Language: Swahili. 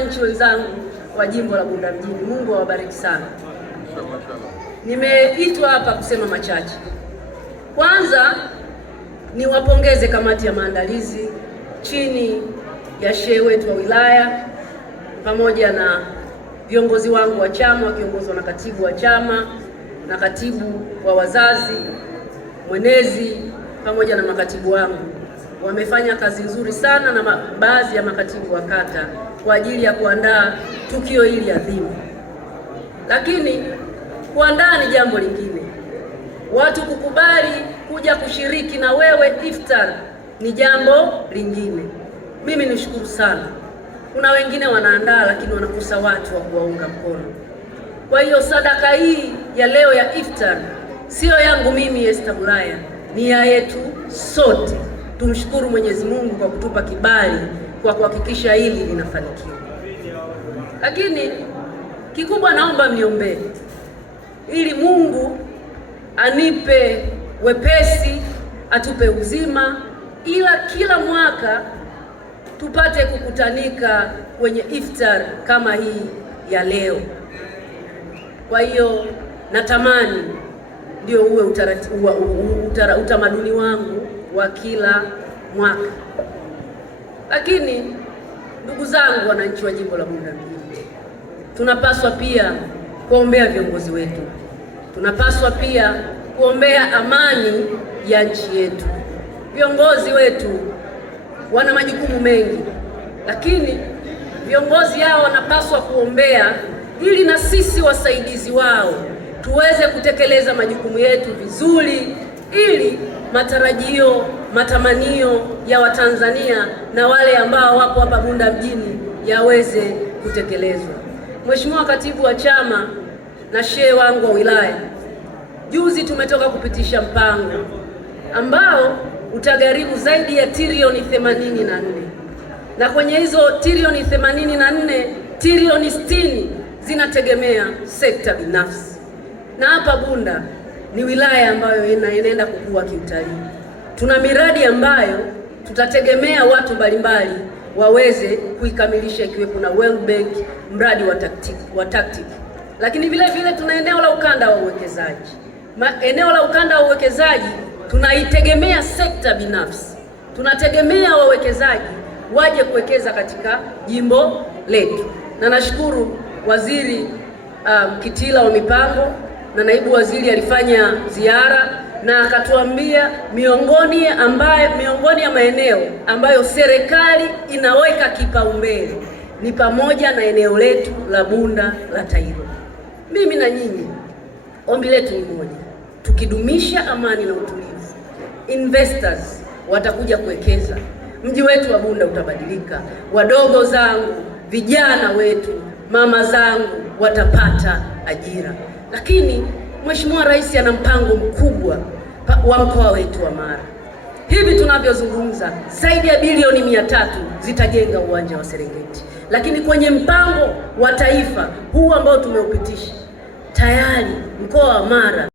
wananchi wenzangu wa jimbo la Bunda mjini, Mungu awabariki sana. Nimeitwa hapa kusema machache. Kwanza niwapongeze kamati ya maandalizi chini ya shehe wetu wa wilaya pamoja na viongozi wangu wa chama wakiongozwa na katibu wa chama na katibu wa wazazi, mwenezi pamoja na makatibu wangu. Wamefanya kazi nzuri sana na baadhi ya makatibu wa kata kwa ajili ya kuandaa tukio hili adhimu. Lakini kuandaa ni jambo lingine. Watu kukubali kuja kushiriki na wewe iftar ni jambo lingine. Mimi nishukuru sana. Kuna wengine wanaandaa lakini wanakosa watu wa kuwaunga mkono. Kwa hiyo sadaka hii ya leo ya iftar sio yangu mimi Esther Bulaya, ni ya yetu sote. Tumshukuru Mwenyezi Mungu kwa kutupa kibali kwa kuhakikisha hili linafanikiwa. Lakini kikubwa naomba mniombee ili Mungu anipe wepesi, atupe uzima, ila kila mwaka tupate kukutanika kwenye iftar kama hii ya leo. Kwa hiyo natamani ndio uwe utamaduni wangu wa kila mwaka. Lakini ndugu zangu, wananchi wa jimbo la Bunda mjini, tunapaswa pia kuombea viongozi wetu. Tunapaswa pia kuombea amani ya nchi yetu. Viongozi wetu wana majukumu mengi, lakini viongozi hao wanapaswa kuombea ili na sisi wasaidizi wao tuweze kutekeleza majukumu yetu vizuri, ili matarajio, matamanio ya Watanzania na wale ambao wapo hapa Bunda mjini yaweze kutekelezwa. Mheshimiwa Katibu wa chama na shehe wangu wa wilaya, juzi tumetoka kupitisha mpango ambao utagharimu zaidi ya trilioni 84, na kwenye hizo trilioni 84, trilioni 60 zinategemea sekta binafsi. Na hapa Bunda ni wilaya ambayo inaenda kukua kiutalii. Tuna miradi ambayo tutategemea watu mbalimbali waweze kuikamilisha, ikiwepo na World Bank, mradi wa TACTIC. Lakini vile vile tuna eneo la ukanda wa uwekezaji. Eneo la ukanda wa uwekezaji tunaitegemea sekta binafsi. Tunategemea wawekezaji waje kuwekeza katika jimbo letu. Na nashukuru Waziri Kitila wa mipango na naibu waziri alifanya ziara na akatuambia miongoni ya maeneo ambayo serikali inaweka kipaumbele ni pamoja na eneo letu la Bunda la Tairo. Mimi na nyinyi ombi letu ni moja. Tukidumisha amani na utulivu, investors watakuja kuwekeza. Mji wetu wa Bunda utabadilika. Wadogo zangu, vijana wetu, mama zangu watapata ajira. Lakini Mheshimiwa Rais ana mpango mkubwa wa mkoa wetu wa Mara. Hivi tunavyozungumza zaidi ya bilioni 300 zitajenga uwanja wa Serengeti. Lakini kwenye mpango wa taifa huu ambao tumeupitisha, tayari mkoa wa Mara